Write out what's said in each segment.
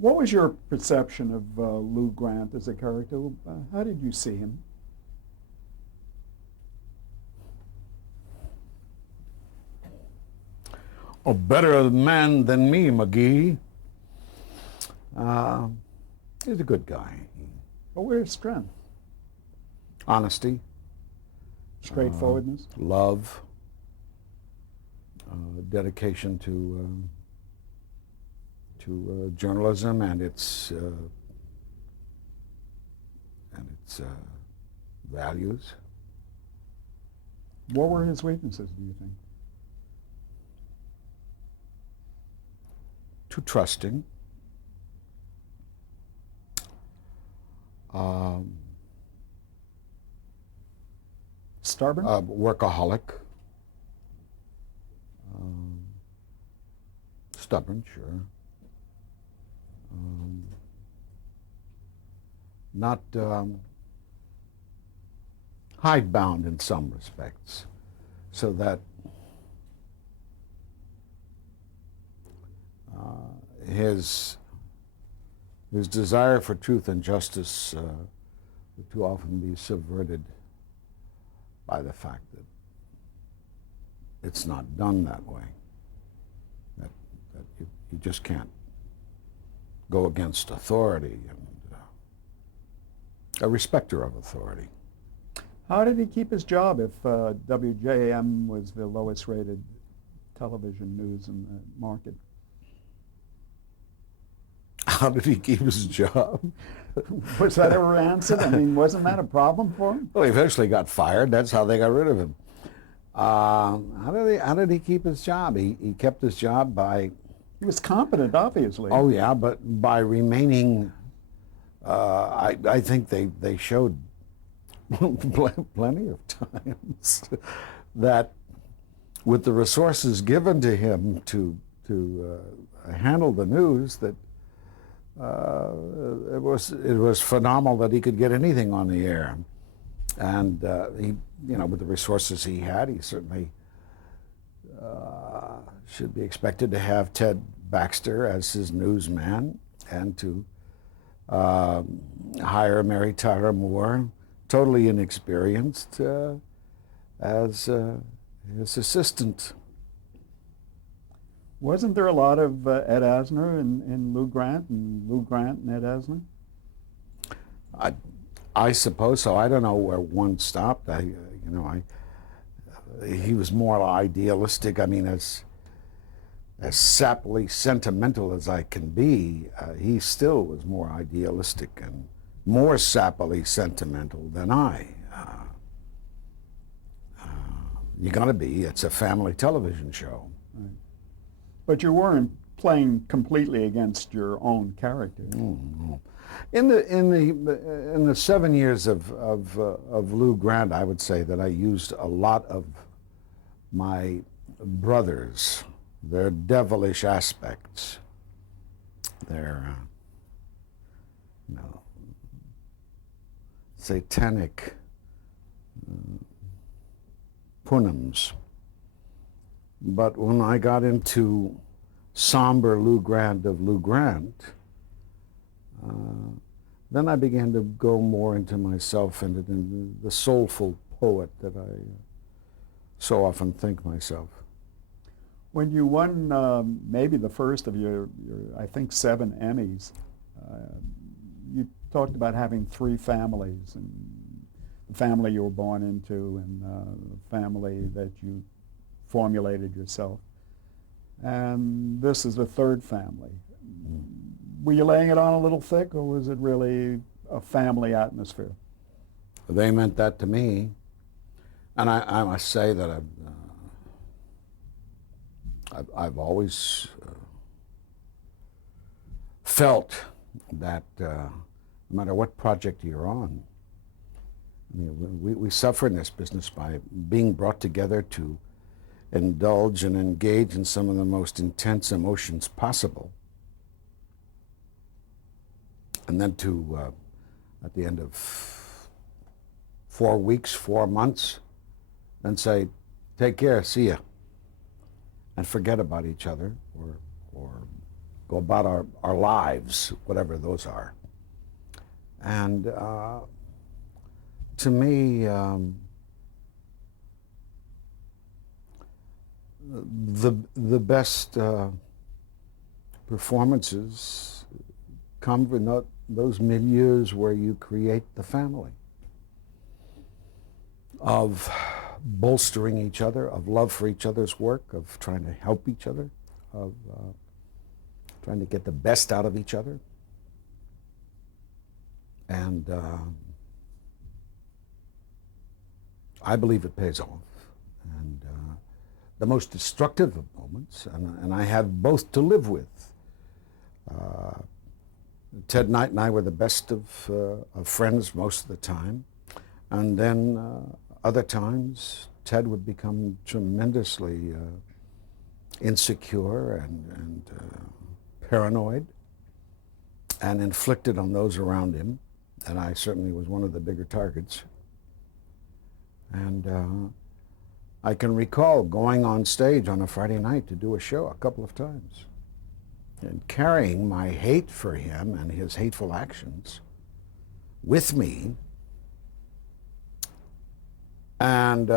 What was your perception of Lou Grant as a character? How did you see him? A better man than me, McGee. Uh, he's a good guy. What were his strengths? Honesty, Straightforwardness? love, dedication to journalism and its values. What were his weaknesses, do you think? Too trusting. Stubborn? Workaholic. Stubborn, sure. Not hidebound in some respects, so that his desire for truth and justice would too often be subverted by the fact that it's not done that way. That you just can't go against authority and a respecter of authority. How did he keep his job if WJM was the lowest rated television news in the market? How did he keep his job? Was that ever answered? I mean, wasn't that a problem for him? Well, he eventually got fired. That's how they got rid of him. How did he keep his job? He kept his job by... He was competent, obviously. Oh, yeah, but by remaining... I think they showed plenty of times that with the resources given to him to handle the news, that it was phenomenal that he could get anything on the air, and he, with the resources he had, he certainly should be expected to have Ted Baxter as his newsman, and to hire Mary Tyler Moore, totally inexperienced, as his assistant. Wasn't there a lot of Ed Asner in Lou Grant, and Lou Grant and Ed Asner? I suppose so. I don't know where one stopped. He was more idealistic. I mean, as sappily sentimental as I can be, he still was more idealistic and more sappily sentimental than I. You gotta be. It's a family television show. Right. But you weren't playing completely against your own character. No. In the 7 years of Lou Grant, I would say that I used a lot of my brothers, their devilish aspects, their satanic punams. But when I got into somber Lou Grant of Lou Grant, then I began to go more into myself and into the soulful poet that I so often think myself. When you won maybe the first of your I think 7 Emmys, you talked about having 3 families, and the family you were born into, and the family that you formulated yourself. And this is the 3rd family. Were you laying it on a little thick, or was it really a family atmosphere? They meant that to me. And I must say that I've always felt that no matter what project you're on, I mean, we suffer in this business by being brought together to indulge and engage in some of the most intense emotions possible. And then to, at the end of 4 weeks, 4 months, then say, take care, see ya, and forget about each other, or go about our lives, whatever those are. And to me, the best performances come from those milieus where you create the family, of bolstering each other, of love for each other's work, of trying to help each other, of trying to get the best out of each other. And I believe it pays off. And the most destructive of moments, and I had both to live with. Ted Knight and I were the best of friends most of the time. And then other times, Ted would become tremendously insecure and paranoid and inflicted on those around him. And I certainly was one of the bigger targets. And I can recall going on stage on a Friday night to do a show a couple of times and carrying my hate for him and his hateful actions with me, and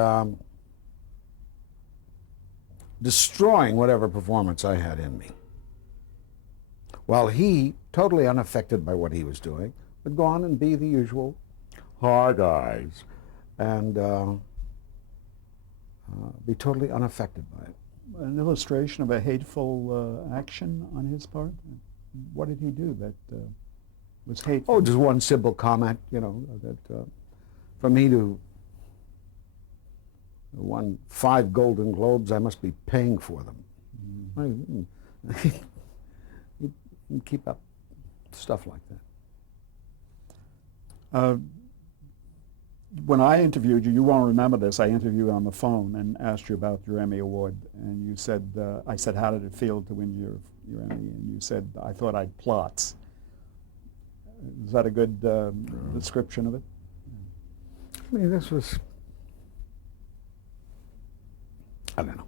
destroying whatever performance I had in me. While he, totally unaffected by what he was doing, would go on and be the usual, hi guys, and be totally unaffected by it. An illustration of a hateful action on his part? What did he do that was hateful? Oh, just one simple comment, that for me to won 5 Golden Globes, I must be paying for them. You keep up stuff like that. When I interviewed you, you won't remember this, I interviewed you on the phone and asked you about your Emmy Award, and you said, I said, how did it feel to win your Emmy? And you said, I thought I'd plots. Is that a good description of it? I mean, this was, I don't know.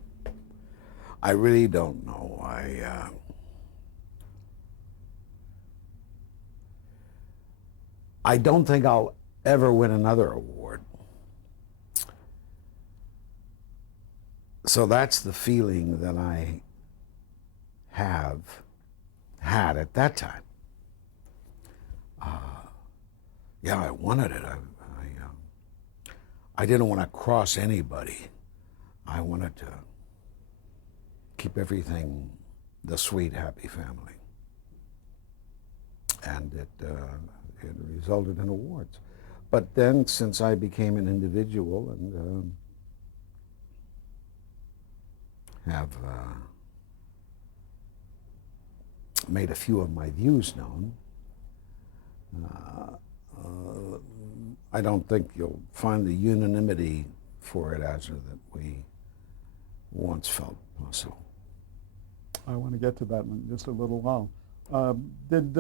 I really don't know. I don't think I'll ever win another award. So that's the feeling that I had at that time. Yeah, I wanted it. I didn't want to cross anybody. I wanted to keep everything the sweet, happy family. And it resulted in awards. But then, since I became an individual and have made a few of my views known, I don't think you'll find the unanimity for it, Asner, that we once felt possible. I want to get to that in just a little while. Did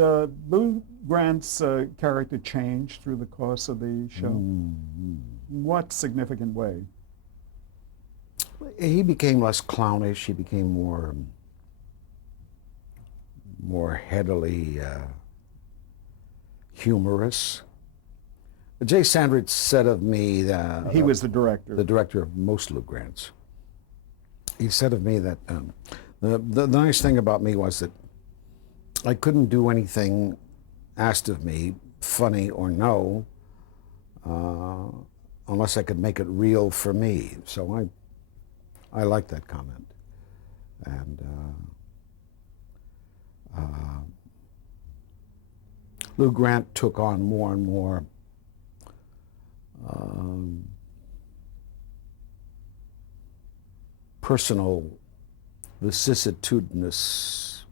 Lou Grant's character change through the course of the show? Mm-hmm. In what significant way? He became less clownish. He became more headily humorous. Jay Sandridge said of me that He was the director. The director of most Lou Grants. He said of me that the nice thing about me was that I couldn't do anything asked of me, funny or no, unless I could make it real for me. So I like that comment. And Lou Grant took on more and more personal, vicissitudinous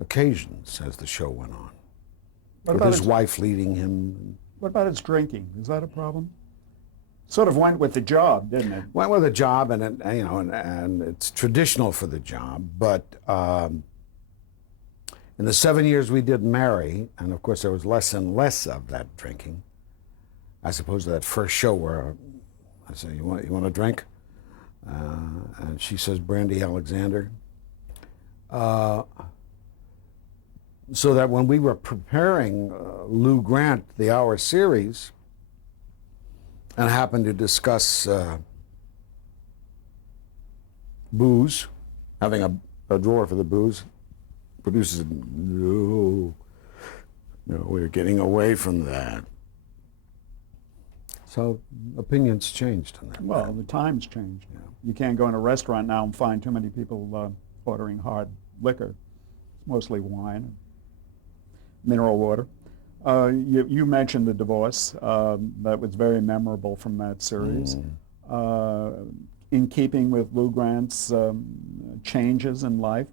occasions as the show went on. With his wife leading him. What about his drinking? Is that a problem? Sort of went with the job, didn't it? Went with the job, and and it's traditional for the job. But in the 7 years we did marry, and of course there was less and less of that drinking, as opposed to that first show where I say, "You want a drink?" And she says, "Brandy Alexander." So that when we were preparing Lou Grant, the Hour series, and happened to discuss booze, having a drawer for the booze, producers said, no, we're getting away from that. So opinions changed on that. Well, the times changed. Yeah. You can't go in a restaurant now and find too many people ordering hard liquor. It's mostly wine, mineral water. You mentioned the divorce. That was very memorable from that series. In keeping with Lou Grant's changes in life,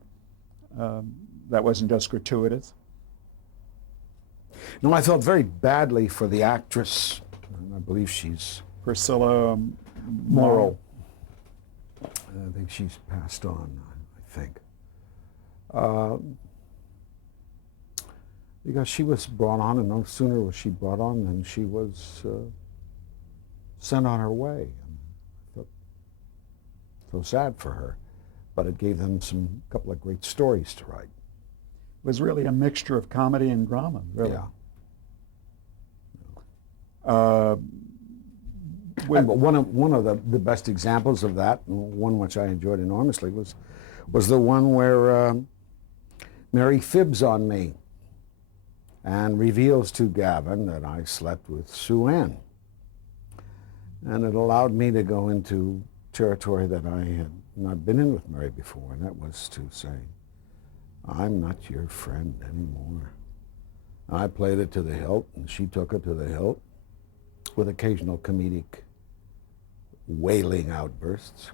that wasn't just gratuitous. No, I felt very badly for the actress. I believe she's Priscilla Morrow. I think she's passed on, I think. Because she was brought on, and no sooner was she brought on than she was sent on her way. I felt so sad for her, but it gave them a couple of great stories to write. It was really a mixture of comedy and drama, really. Yeah. When, One of the best examples of that, and one which I enjoyed enormously, was the one where Mary fibs on me and reveals to Gavin that I slept with Sue Ann. And it allowed me to go into territory that I had not been in with Mary before, and that was to say, I'm not your friend anymore. I played it to the hilt, and she took it to the hilt, with occasional comedic wailing outbursts.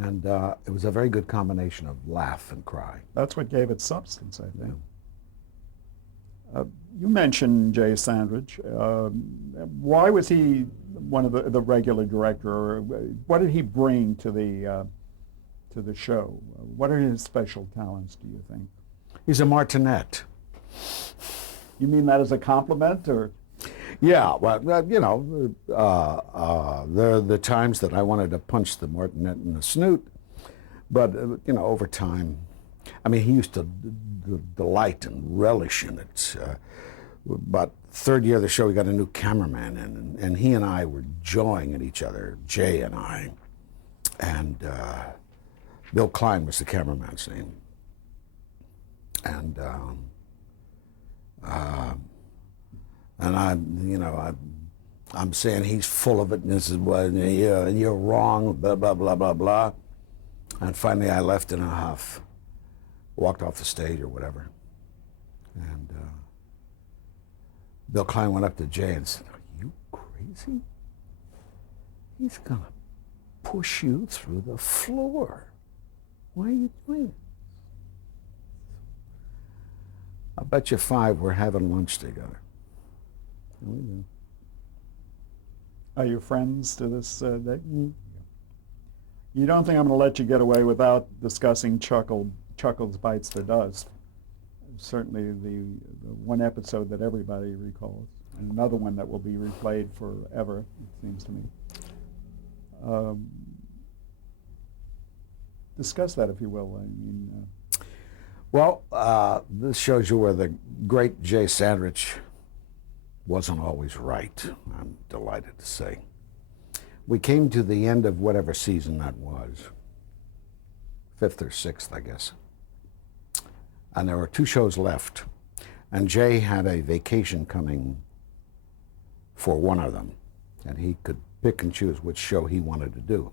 And it was a very good combination of laugh and cry. that's what gave it substance, I think. You mentioned Jay Sandridge. Why was he one of the regular director? Or what did he bring to the show? What are his special talents, do you think? He's a martinet. You mean that as a compliment, or? Yeah, well, there are the times that I wanted to punch the martinet in the snoot, but, over time, I mean, he used to delight and relish in it. But third year of the show, we got a new cameraman in, and he and I were jawing at each other, Jay and I. And Bill Klein was the cameraman's name. And I'm saying he's full of it, and this is what, and you're wrong, blah, blah, blah, blah, blah. And finally I left in a huff, walked off the stage or whatever. And Bill Klein went up to Jay and said, are you crazy? He's gonna push you through the floor. Why are you doing it? I bet you 5 we're having lunch together. And we do. Are you friends to this day? You don't think I'm going to let you get away without discussing Chuckles Bites the Dust? Certainly the one episode that everybody recalls, and another one that will be replayed forever, it seems to me. Discuss that, if you will. I mean, Well, this shows you where the great Jay Sandridge wasn't always right, I'm delighted to say. We came to the end of whatever season that was, 5th or 6th, I guess. And there were 2 shows left. And Jay had a vacation coming for one of them, and he could pick and choose which show he wanted to do.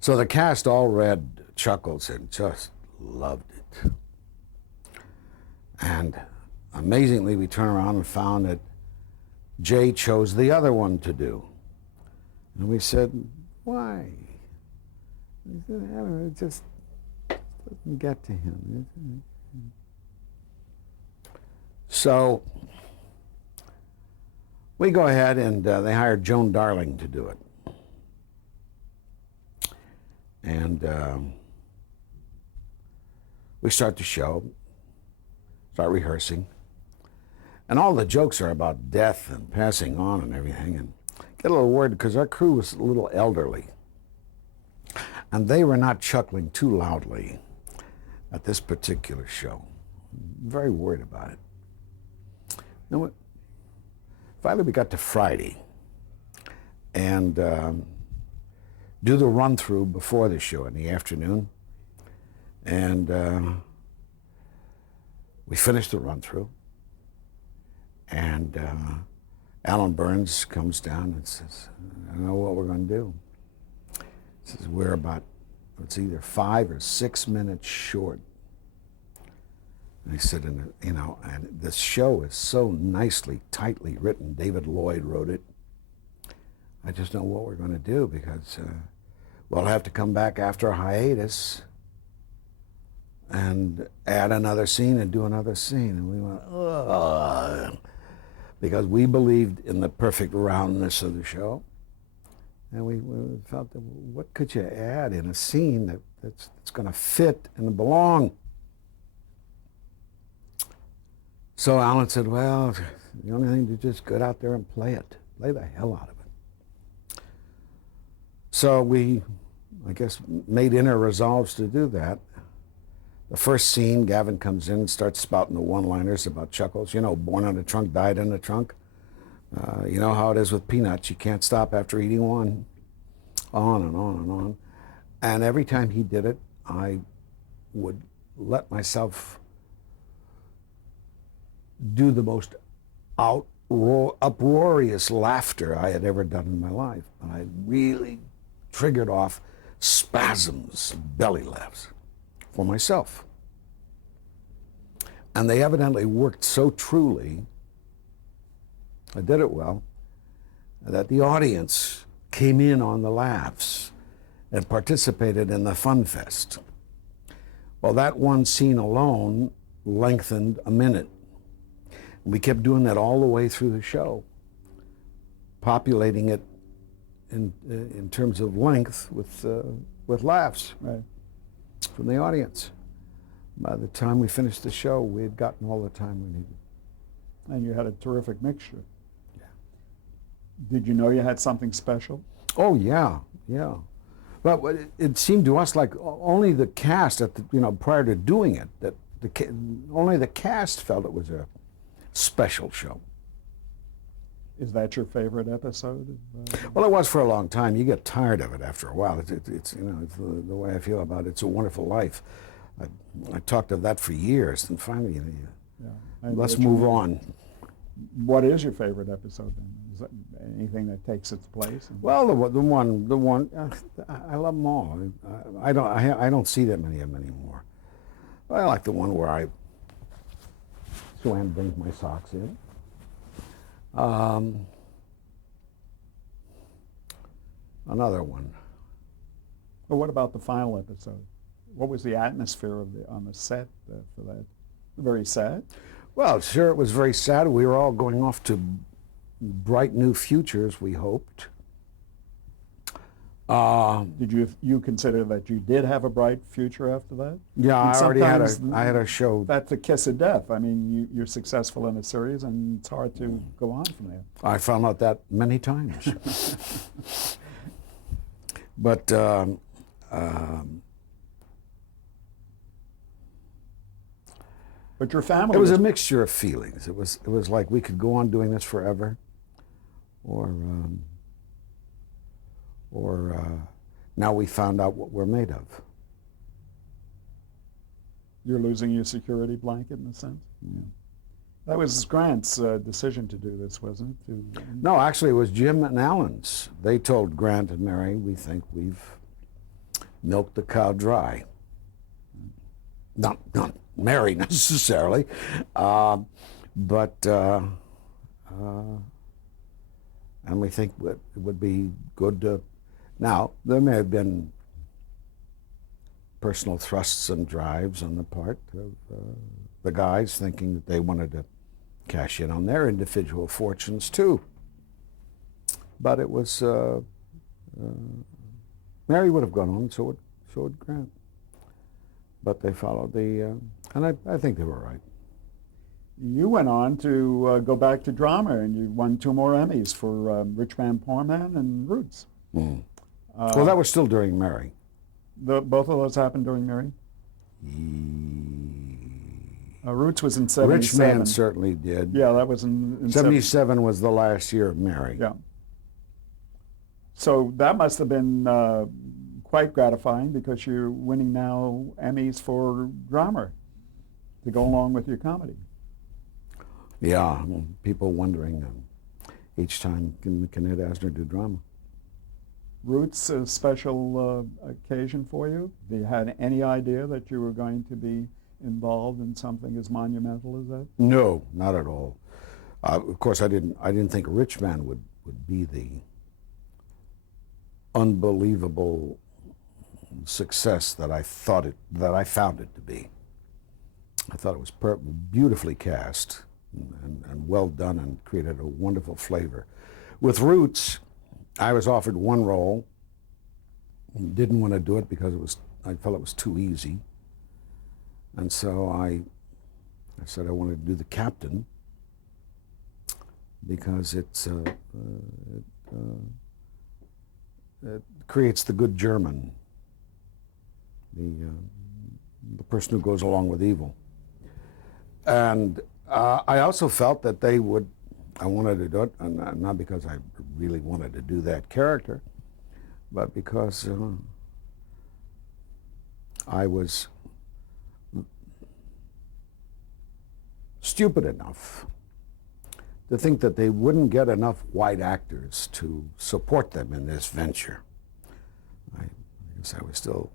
So the cast all read Chuckles and just loved it. And amazingly, we turned around and found that Jay chose the other one to do. And we said, why? He said, I don't know, it just doesn't get to him. So we go ahead and they hired Joan Darling to do it. And we start the show, start rehearsing, and all the jokes are about death and passing on and everything. And get a little worried because our crew was a little elderly, and they were not chuckling too loudly. at this particular show. I'm very worried about it. You know what? Finally, we got to Friday and do the run-through before the show in the afternoon. And we finished the run-through. And Alan Burns comes down and says, I don't know what we're going to do. He says, we're about, it's either 5 or 6 minutes short. And he said, and this show is so nicely, tightly written. David Lloyd wrote it. I just know what we're going to do because we'll have to come back after a hiatus and add another scene and do another scene. And we went, ugh. Because we believed in the perfect roundness of the show. And we felt that what could you add in a scene that's going to fit and belong? So Alan said, well, the only thing to just get out there and play it. Play the hell out of it. So we, I guess, made inner resolves to do that. The first scene, Gavin comes in and starts spouting the one-liners about Chuckles. You know, born on a trunk, died in a trunk. You know how it is with peanuts. You can't stop after eating one. On and on and on. And every time he did it, I would let myself do the most uproarious laughter I had ever done in my life. And I really triggered off spasms, belly laughs for myself. And they evidently worked so truly, I did it well, that the audience came in on the laughs and participated in the fun fest. Well, that one scene alone lengthened a minute. We kept doing that all the way through the show, populating it in terms of length with laughs from the audience. By the time we finished the show, we had gotten all the time we needed. And you had a terrific mixture. Yeah. Did you know you had something special? Oh yeah, yeah. But it seemed to us like only the cast prior to doing it, that only the cast felt it was a special show. Is that your favorite episode? Well, it was for a long time. You get tired of it after a while. It's the way I feel about It's a Wonderful Life. I talked of that for years, and finally, let's move on. What is your favorite episode then? Is that anything that takes its place? Well, the one I love them all. I don't see that many of them anymore. I like the one where Joanne brings my socks in. Another one. But what about the final episode? What was the atmosphere on the set for that? Very sad? Well, sure, it was very sad. We were all going off to bright new futures, we hoped. Did you consider that you did have a bright future after that? Yeah, I already had a show. That's the kiss of death. I mean, you're successful in a series, and it's hard to go on from there. I found out that many times. But but your family. It was a mixture of feelings. It was like we could go on doing this forever, or now we found out what we're made of. You're losing your security blanket in a sense? Yeah. That was Grant's decision to do this, wasn't it? No, actually it was Jim and Alan's. They told Grant and Mary, we think we've milked the cow dry. Not Mary necessarily, but and we think it would be good to. Now, there may have been personal thrusts and drives on the part of the guys thinking that they wanted to cash in on their individual fortunes too. But it was, Mary would have gone on, so would Grant. But they followed and I think they were right. You went on to go back to drama, and you won 2 more Emmys for Rich Man, Poor Man and Roots. Mm. Well, that was still during Mary. Both of those happened during Mary? Roots was in Rich 77. Man certainly did. Yeah, that was in 77 was the last year of Mary. Yeah. So that must have been quite gratifying because you're winning now Emmys for drama to go along with your comedy. Yeah, people wondering each time, can Ed Asner do drama? Roots, a special occasion for you? Have you had any idea that you were going to be involved in something as monumental as that? No, not at all. Of course, I didn't think Rich Man would be the unbelievable success that I found it to be. I thought it was beautifully cast and well done and created a wonderful flavor. With Roots, I was offered one role, didn't want to do it because I felt it was too easy. And so I said I wanted to do the captain because it creates the good German, the person who goes along with evil. And I also felt that I wanted to do it, and not because I really wanted to do that character, but because I was stupid enough to think that they wouldn't get enough white actors to support them in this venture. I guess I was still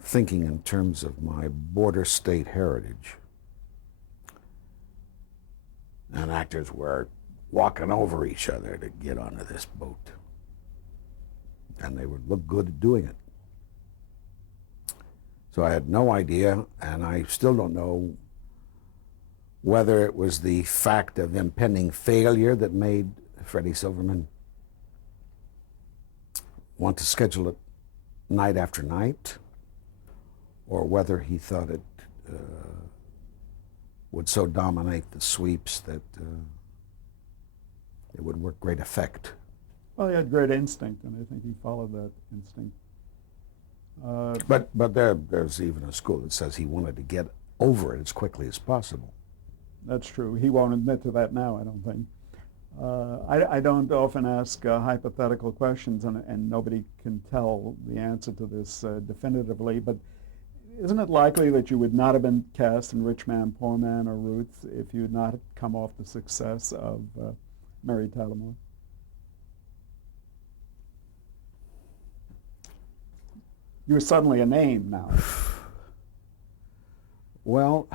thinking in terms of my border state heritage. And actors were walking over each other to get onto this boat. And they would look good at doing it. So I had no idea, and I still don't know whether it was the fact of impending failure that made Freddie Silverman want to schedule it night after night, or whether he thought it would so dominate the sweeps that it would work great effect. Well, he had great instinct, and I think he followed that instinct. But there's even a school that says he wanted to get over it as quickly as possible. That's true. He won't admit to that now, I don't think. I don't often ask hypothetical questions, and nobody can tell the answer to this definitively, but isn't it likely that you would not have been cast in Rich Man, Poor Man, or Roots if you had not come off the success of Mary Tyler Moore? You're suddenly a name now. Well,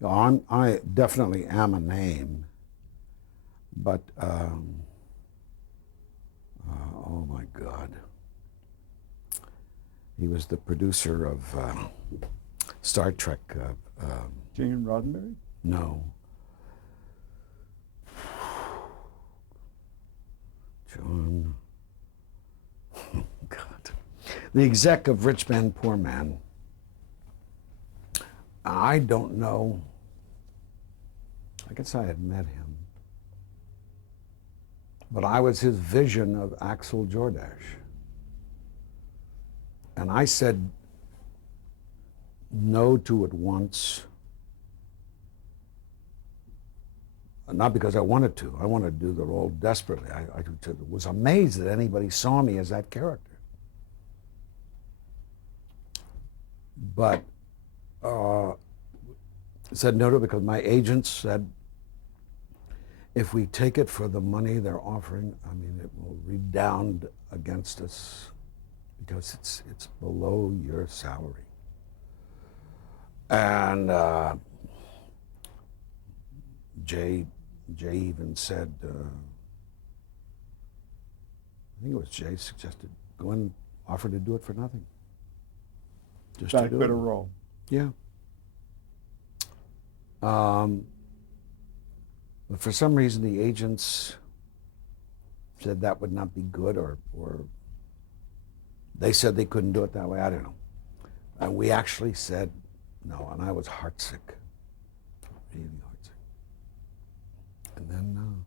I definitely am a name, but oh my God. He was the producer of Star Trek. Gene Roddenberry? No. John. God. The exec of Rich Man, Poor Man. I don't know. I guess I had met him. But I was his vision of Axel Jordache. And I said no to it once. Not because I wanted to. I wanted to do the role desperately. I was amazed that anybody saw me as that character. But said no to it because my agents said, if we take it for the money they're offering, I mean, it will redound against us because it's below your salary. And Jay even said, I think it was Jay suggested, go and offer to do it for nothing. Just That to do good it. a role. Yeah. But for some reason, the agents said that would not be good, or they said they couldn't do it that way. I don't know. And we actually said no, and I was heartsick, really heartsick. And then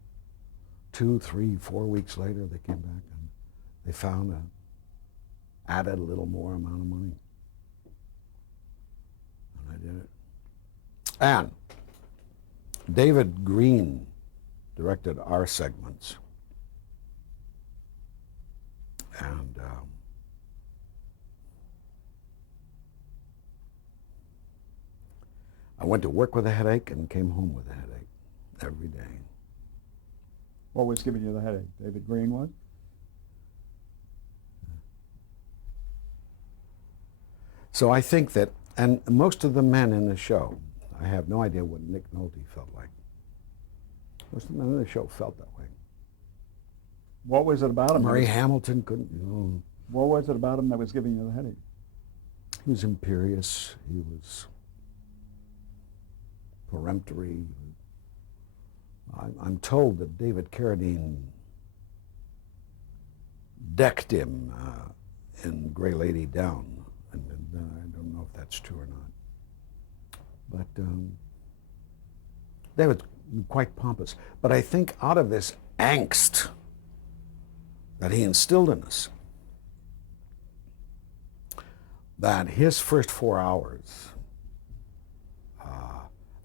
2, 3, 4 weeks later, they came back and they found added a little more amount of money. did it. And David Green directed our segments. And I went to work with a headache and came home with a headache every day. What was giving you the headache? David Green was? So I think that, and most of the men in the show, I have no idea what Nick Nolte felt like. Most of the men in the show felt that way. What was it about him? Murray Hamilton couldn't, you know. What was it about him that was giving you the headache? He was imperious. He was peremptory. I'm told that David Carradine decked him in Grey Lady Down. And I don't know if that's true or not. But David's quite pompous. But I think out of this angst that he instilled in us, that his first 4 hours,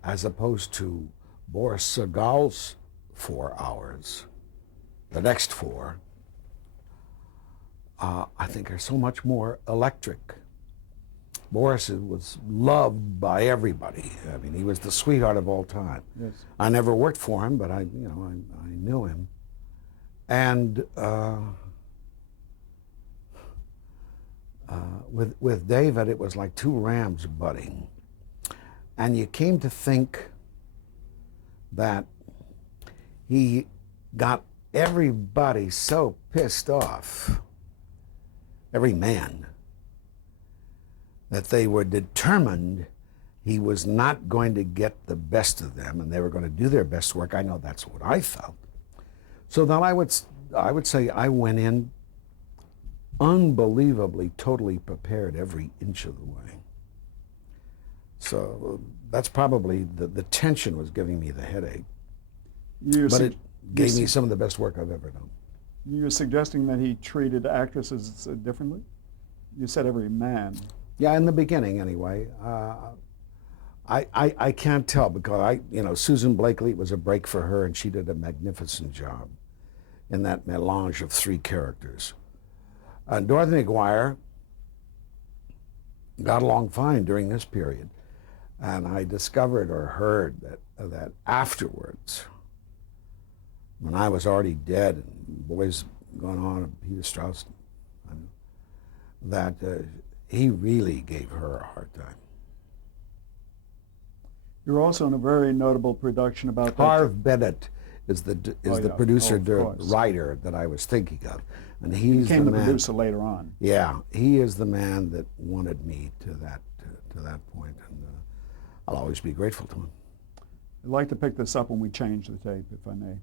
as opposed to Boris Segal's 4 hours, the next 4, I think are so much more electric. Boris was loved by everybody. I mean, he was the sweetheart of all time. Yes. I never worked for him, but I knew him. And with David, it was like two rams butting. And you came to think that he got everybody so pissed off, every man, that they were determined he was not going to get the best of them and they were going to do their best work. I know that's what I felt. So then I would say I went in unbelievably, totally prepared every inch of the way. So that's probably, the tension was giving me the headache. But it gave me some of the best work I've ever done. You're suggesting that he treated actresses differently? You said every man. Yeah, in the beginning anyway. I can't tell because Susan Blakely, it was a break for her and she did a magnificent job in that melange of 3 characters. Dorothy McGuire got along fine during this period. And I discovered or heard that afterwards, when I was already dead and boys gone on and Peter Strauss, that he really gave her a hard time. You're also in a very notable production about Harve Bennett is the producer, writer that I was thinking of, and he became the producer later on. Yeah, he is the man that wanted me to that point, and I'll always be grateful to him. I'd like to pick this up when we change the tape, if I may.